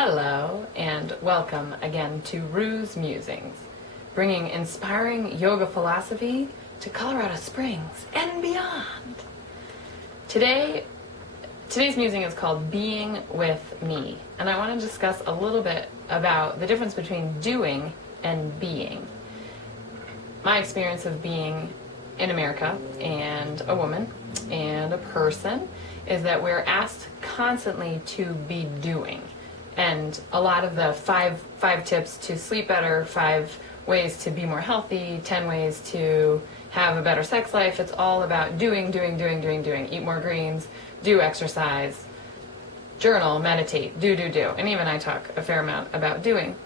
Hello and welcome again to Rue's Musings, bringing inspiring yoga philosophy to Colorado Springs and beyond. Today's musing is called Being with Me, and I want to discuss a little bit about the difference between doing and being. My experience of being in America and a woman and a person is that we're asked constantly to be doing. And a lot of the five tips to sleep better, 5 ways to be more healthy, 10 ways to have a better sex life, it's all about doing. Eat more greens, do exercise, journal, meditate, do. And even I talk a fair amount about doing.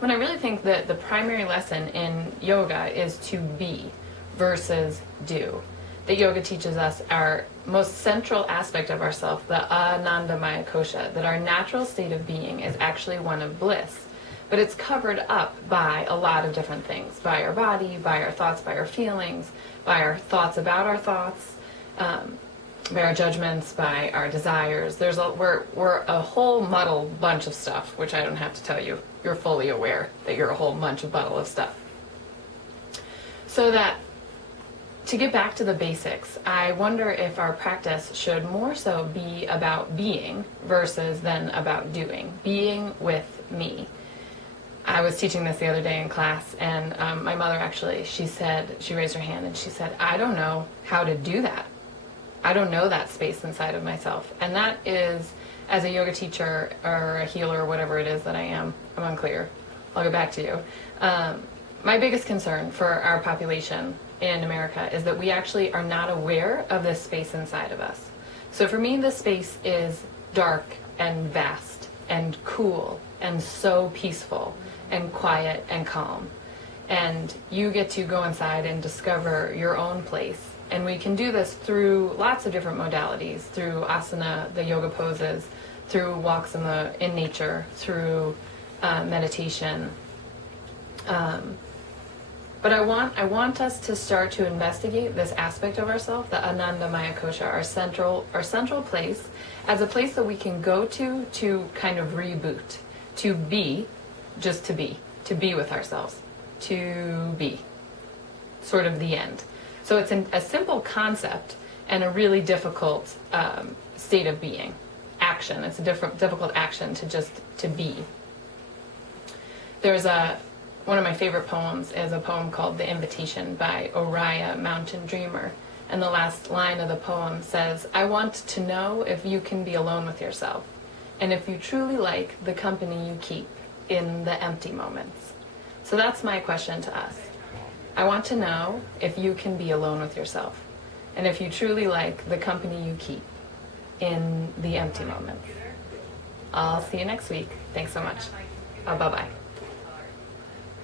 When I really think that the primary lesson in yoga is to be versus do. That yoga teaches us our most central aspect of ourself, the Anandamaya kosha, that our natural state of being is actually one of bliss. But it's covered up by a lot of different things, by our body, by our thoughts, by our feelings, by our thoughts about our thoughts, by our judgments, by our desires. We're a whole muddled bunch of stuff, which I don't have to tell you. You're fully aware that you're a whole bunch of muddle of stuff. So that to get back to the basics, I wonder if our practice should more so be about being versus then about doing. Being with me. I was teaching this the other day in class, and my mother actually, she raised her hand and she said, I don't know how to do that. I don't know that space inside of myself. And that is, as a yoga teacher or a healer or whatever it is that I am, I'm unclear. I'll get back to you. My biggest concern for our population in America is that we actually are not aware of this space inside of us. So for me, this space is dark and vast and cool and so peaceful and quiet and calm. And you get to go inside and discover your own place. And we can do this through lots of different modalities, through asana, the yoga poses, through walks in nature, through meditation. But I want us to start to investigate this aspect of ourselves, the Anandamaya kosha, our central place, as a place that we can go to kind of reboot, to be, just to be with ourselves, to be, sort of the end. So it's a simple concept and a really difficult state of being, action. It's a difficult action to be. There's one of my favorite poems is a poem called The Invitation by Oriah Mountain Dreamer. And the last line of the poem says, I want to know if you can be alone with yourself, and if you truly like the company you keep in the empty moments. So that's my question to us. I want to know if you can be alone with yourself, and if you truly like the company you keep in the empty moments. I'll see you next week. Thanks so much. Bye-bye.